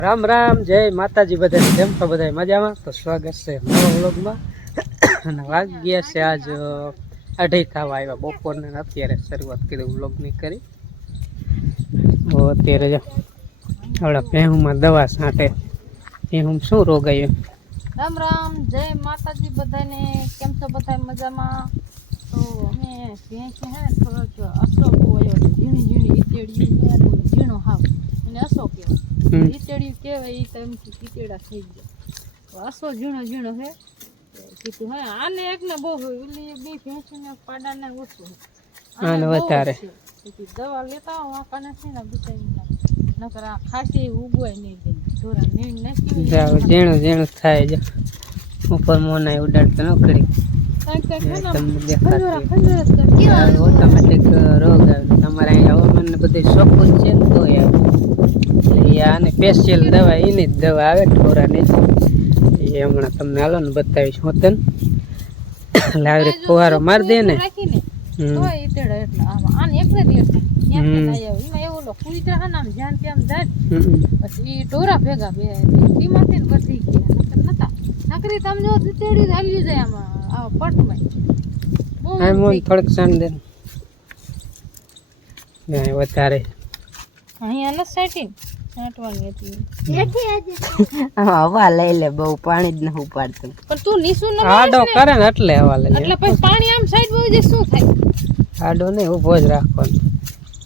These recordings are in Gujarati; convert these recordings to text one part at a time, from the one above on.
રામ રામ, જય માતાજી બધાને. કેમ છો બધા મજામાં? તો સ્વાગત છે નવા વ્લોગમાં. અને વાગ્યા છે આજ 2:30 થવા આવ્યા બપોરને. અત્યારે શરૂઆત કરી વ્લોગની કરી. તો અત્યારે જો આપણા ભેહુમાં દવા છાંટે. ભેહું શું રોગ આવ્યો? રામ રામ, જય માતાજી બધાને. કેમ છો બધા મજામાં? તો અમે ભેંસ હે થોડોક અસો આવ્યો, ઝીણી ઝીણી ઈચેડી ઝીણો હાવ એને અસો કહેવાય. ઈચેડી કહેવાય એ તો એમથી ઈચેડા થઈ ગયા. તો અસો ઝીણો ઝીણો હે કીધું હે આને એકને બહુ હોય, ઓલી બે ભેંસને પાડાને ઓછું આને વધારે દવા લેતા આવો આકાને છે ને બિચારીને નકર આ ખાસી ઉગવાય નહીં દે ઢોરા નીણ નાખી ઝીણું ઝીણું થાય છે. ઉપર મોના ઉડાડતો ન કરી ઓટોમેટિક રોગ આવે. તમારે અહીંયા હવામાન ને બધું શોખું છે ને તો એટલે આને સ્પેશિયલ દવા એની જ દવા આવે ઢોરાની. એ હમણાં તમને હાલો ને બતાવીશ હું તને. એટલે આવી રીતે ફુવારો મારી દે ને ઢોરા ભેગા એમાંથી વધી ગયા નતા નકરી તમે જો તેડી હાલ્યું જાય આમાં પટમાં થોડીક સાંજ દે વધારે અહીંયા ન સેટિંગ છાંટવાની હતી. હવા લઈ લે, બહુ પાણી જ ન ઉપાડતું. પણ તું નીસુ ન આડો કરે ને એટલે હવા લે. એટલે પછી પાણી આમ સાઈડ વહી જાય શું થાય? આડો નહીં, ઊભો જ રાખવાનો.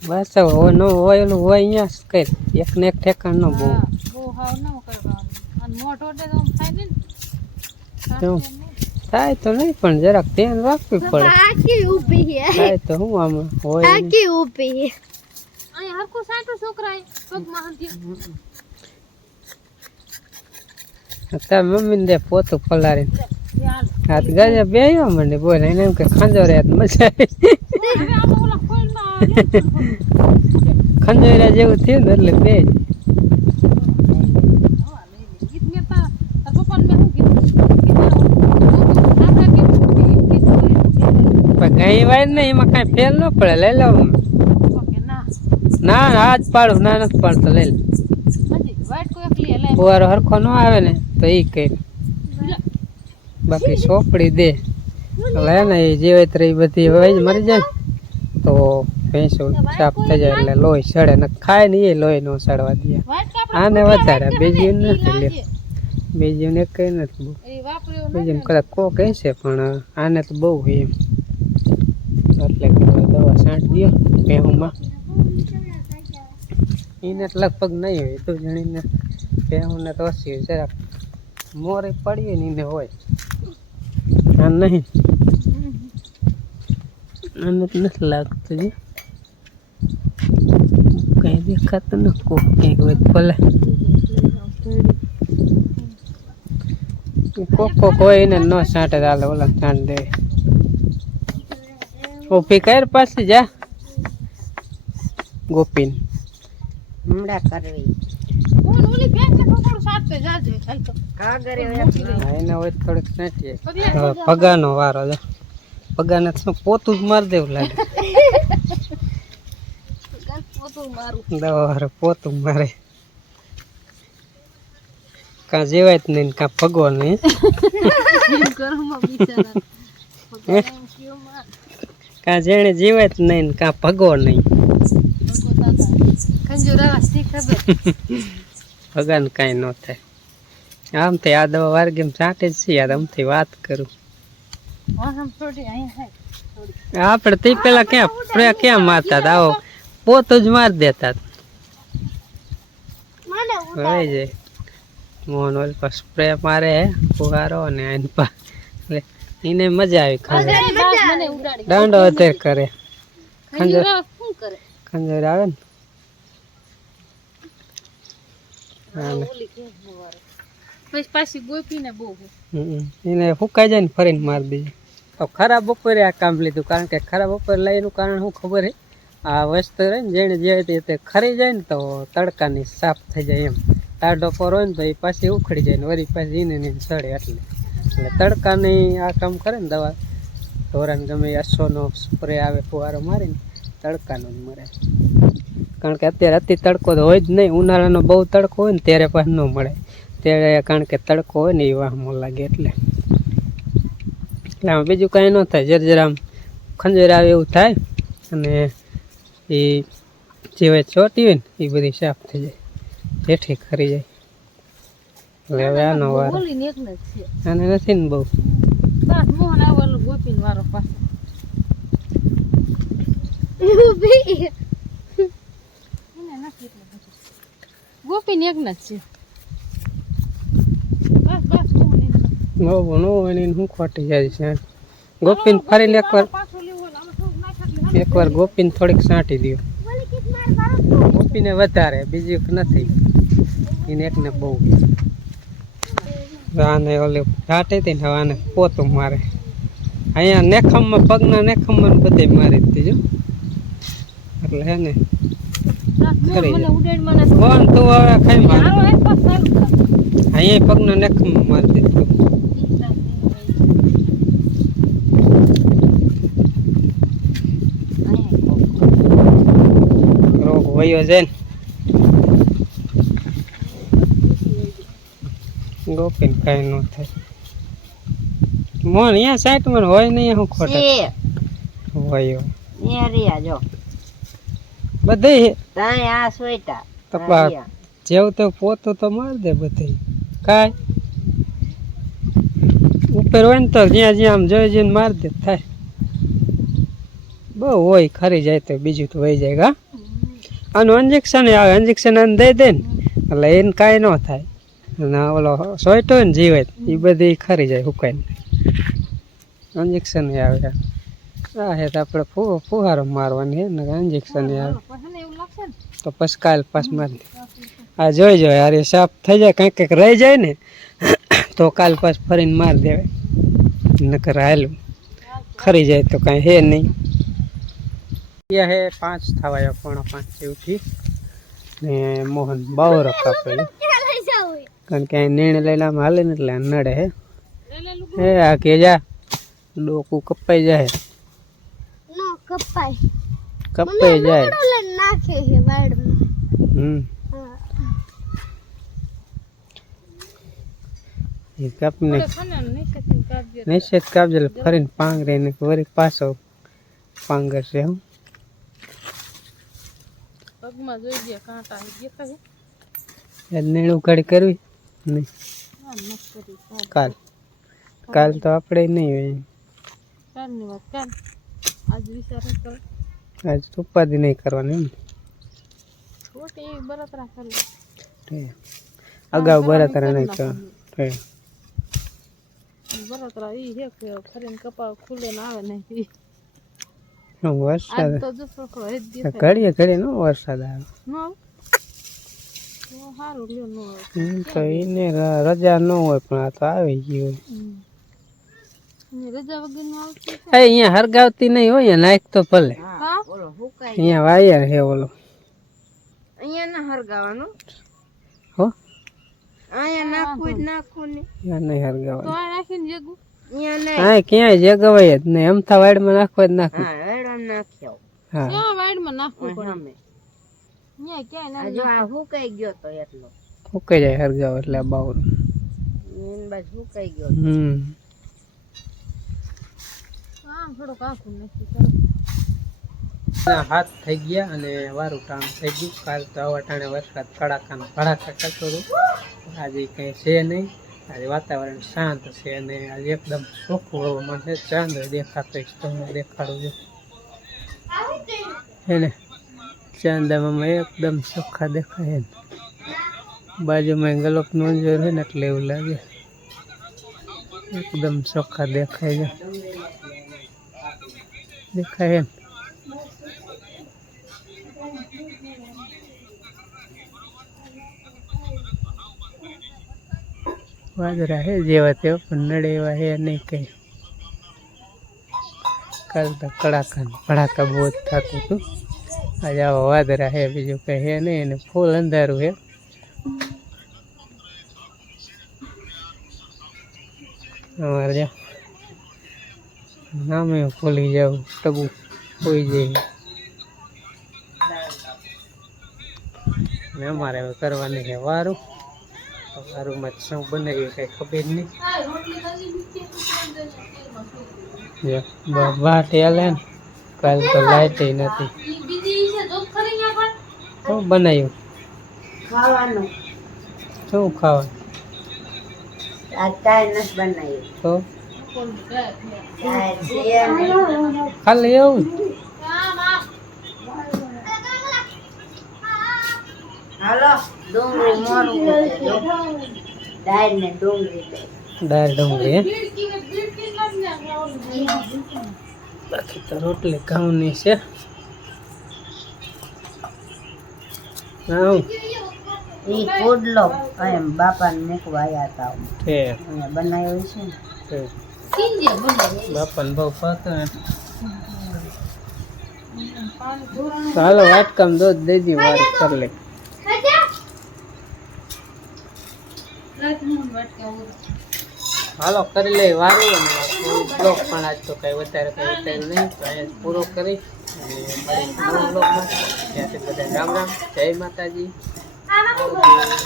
બસ હોય ન હોય ઓલું હોય અહીંયા જ કર. એક ને એક ઠેકાણ ન બહુ બહુ હાવ ન કરવાનું. અને મોટો તો થાય ને થાય તો નહીં, પણ જરાક ધ્યાન રાખવી પડે. થાય તો હું આમાં હોય અહીંયા હરખું સાટું છોકરાએ પગમાં હંધી તાર મમ્મીને દે પોતું પલારી હાથ ગાજે બેહ્યો મને બોલ એને એમ કે ખંજોરે મજા આવી. ખંજોરા જેવું થયું ને એટલે બે કઈ વાર ને એમાં કઈ ફેલ ન પડે. લઈ લઉં ના આજ પાડું ના નથી પાડતો. લઈ લે ફુવારો હરખો ન આવે ને તો એ કઈ બાકી સોપડી દે એટલે ને એ જીવે એ બધી વહી મરી જાય તો ભેંસો સાફ થઈ જાય એટલે લોહી સડે ને ખાય ને એ લોહી નો સડવા દે. આને વધારે બીજું નથી લે, બીજું ને કઈ નથી. બીજું કદાચ કો કહે છે પણ આને તો બહુ હોય એમ. એટલે દવા છાંટી દો ભેહુંમાં. એને લગભગ નહીં હોય તો જણીને ભેહુંને તો ઓછી હોય. જરાક મોરે પડીએ ને એને હોય. આ નહીં, આને તો નથી લાગતું. કઈ દેખાતું ન કોક ક્યાંક હોય ભલે કોક કોક હોય એને ન છાંટે ચાલે. ઓલા છાંટ દે ઊભી કર પાછી જા ગોપીન હમણાં કરવી એને હોય થોડીક છાંટીએ. પગાનો વારો છે. પગાને શું પોતું જ મારી દેવું લાગે. દવા પોતું મારે કાં જેવાય જ નહીં કાં પગો નહીં. કાં જેણે જીવાય જ નહીં કાં પગો નહીં. ભગવાન કાંઈ ન થાય. આમથી આ દવા વારગીમ છાંટે જ છે યાર. આમથી વાત કરું આપણે તે પેલા ક્યાં મારતા હતા? આવો પોતું જ મારી દેતા હોય જાય. મોહન ઓલ પર સ્પ્રે મારે હે ફુવારો અને એની પા એને મજા આવી. દાંડો અત્યારે કરે ખંજર આવે ને એને ફૂંકાઈ જાય ને ફરીને મારી દઈએ. તો ખરાબ બપોરે આ કામ લીધું. કારણ કે ખરાબ બપોરે લઈનું કારણ શું ખબર હે? આ વસ્તુ રહે ને જેને જે તે ખરી જાય ને તો તડકાની સાફ થઈ જાય એમ. ટાઢો પર હોય ને તો એ પાછી ઉખડી જાય ને વળી પાછી એને સડે. એટલે તડકાની આ કામ કરે ને દવા ઢોરાને ગમે 800નો સ્પ્રે આવે ફુવારો મારીને તડકાનો જ મરે. કારણ કે અત્યારે અતિ તડકો તો હોય જ નહીં. ઉનાળાનો બહુ તડકો હોય ને ત્યારે પાછું ન મળે. ત્યારે કારણ કે તડકો હોય ને એ વાહમાં લાગે એટલે આમાં બીજું કાંઈ ન થાય. જરા આમ ખંજર આવે એવું થાય અને એ જે ચોટી હોય ને એ બધી સાફ થઈ જાય, જેઠી ખરી જાય. એટલે હવે આનો વાર બોલીને એકલા જ છે. આને નથી ને બહુ. બસ મોહન આવો ગોપીન વારો પાછો. ગોપીન એકલા જ છે. બસ બસ મોહન બહુ ન હોય ને શું ખોટી જાય છે. ગોપીને ફરીને એકવાર ગોપીને થોડીક સાંટી દો. ગોપીને વધારે બીજું નથી, એને એકને બહુ. આને ઓલે ઘાટે હતી ને હવે આને પોતું મારે. અહીંયા નેખમમાં પગના નેખમમાં બધે મારી દીધી જો. એટલે હે ને ખરી કોણ તું હવે ખાઈ મારે અહીંયા પગના નેખમમાં મારી દીધું. રોગ વયો જાય ને ગોપીને કઈ ન થાય. મોન અહીંયા સાઈડમાં હોય નહીં શું ખોટા વયો જો બધે તાય આ સોઈટા તપા જેવું તો પોતું તો માર દે બધે કાંઈ ઉપર હોય ને તો જ્યાં જ્યાં આમ જોઈ જઈને માર દે થાય. બહુ હોય ખરી જાય તો બીજું તો વહી જાય. હા આનું ઇન્જેક્શન આવે, ઇન્જેક્શન આને દઈ દે ને એટલે એને કાંઈ ન થાય. અને ઓલો સોઈટો હોય ને જીવે એ બધી ખરી જાય હુકાઈને. ઇન્જેક્શન આવે આ હે તો આપણે ફુહારો મારવાની હે ને ઇન્જેક્શન આવે તો પછી કાલ પાસ મારી દે. આ જોઈ જોઈએ અરે સાફ થઈ જાય કંઈક કંઈક રહી જાય ને તો કાલ પાસ ફરીને મારી દેવાય. નકર હાલું ખરી જાય તો કાંઈ હે નહીં. હે 5 થવાય 4:45 જેવું ને મોહન બાવરો કાપે કારણ કે અહીં નીણ લઈને આમ હાલે ને એટલે નડે હે. હે આ કે જા ડોકું કપાઈ જાય કપાઈ જાય. એ કાપને નિશ્ચિત કાપજે ફરીને પાંગરે ને વળી પાછો પાંગર છે. હું પગમાં જોઈ ગયા કાંટા દેખાય નીણું ઘડી કરવી નહીં કાલ કાલ તો આપણે નહીં હોય. કાલની વાત કાલ આજ વિચાર કરો આજ ઉપાધિ નહીં કરવાની એમ ખોટી બળતરા કરી અગાઉ બળતરા નહીં કરવાની. બળતરા ઈ હે કે ફરીને કપા ખુલે ને આવે નહીં. વરસાદ તો જો છોકરો હે દેખાય ઘડીએ ઘડીએ નો વરસાદ આવે નો સારું લ્યો નો તો એને રજા ન હોય પણ આ તો આવી ગઈ હોય. રજા વગર નું આવતું અહીંયા હરગાવતી નહીં હોય નાખ તો ભલે. ઓલો હુકાય અહીંયા વાયર હે ઓલો અહીંયા ના હરગાવાનું હો અહીંયા નાખવું ને અહીંયા નહીં હરગાવા. તો આ નાખીને જગું અહીંયા નહીં હા ક્યાંય જગવાય જ નહીં. અમથા વાડમાં નાખવા જ નાખવું. હા વેડો નાખ્યો હા ક્યાં વાડમાં નાખવું પડે અમે અહીંયા ક્યાંય આ જો આ હુકાઈ ગયો તો એટલો ફૂકાઈ જાય હરગાવ એટલે આ બાવરું. એન બાદ હુકાઈ ગયો આમ થોડુંક આખું નાખી કરો. હાથ થઈ ગયા અને વારું ટાણ થઈ ગયું. કાલ તો આવા ટાણે વરસાદ કડાકાનો ભડાકા કરતો હતો. આજે કંઈ છે નહીં. આજે વાતાવરણ શાંત છે અને આજે એકદમ ચોખ્ખું એવું મને ચાંદ દેખાતો તમને દેખાડું છે હે ને. ચાંદામાં એકદમ ચોખ્ખા દેખાય ને બાજુમાં ગલોપનું અંજોર હોય ને એટલે એવું લાગે એકદમ ચોખ્ખા દેખાય છે. દેખાય ને વાદરા હે જેવા તેવા પણ નડે એવા હે નહીં કઈ. કાલ તો કડાકા ભડાકા બહુ જ થતું હતું. આજે આવા વાદરા હે બીજું કઈ હે નહીં અને ફૂલ અંધારું હે. અમારે જા નામે ભૂલી જાવ ટબુ હોઈ જાય ને અમારે હવે કરવાની છે વારું. તો વારુંમાં શું બનાવ્યું કઈ ખબર નહીં. વાટ હાલે ને કાલ તો લાઈટ નથી. શું બનાવ્યું? ખાવાનું શું ખાવાનું? આ કાંઈ નથી બનાવ્યું. તો કાંઈ છે નહીં. ખાલી એવું હાલો ડુંગળી મોરું મૂકે જો. દાળ ને ડુંગળી દે. દાળ ડુંગળી હે? બાકી તો રોટલી ઘઉંની છે. હા ઈ પુડલો એમ બાપાને મૂકવા આવ્યા હતા. છે અહીંયા બનાવ્યો છે ને. બાપાને બહુ પાતો ને. હાલો વાટકામ દૂધ દઈ દી વારું કરી લે. હાલો કરી લે વારું. અને બ્લોગ પણ આજ તો કઈ વધારે કઈ ઉતાર્યું નહીં. તો અહીંયા પૂરો કરી અને મળીએ નવા બ્લોગમાં. ત્યાંથી બધા રામ રામ, જય માતાજી. આવજો.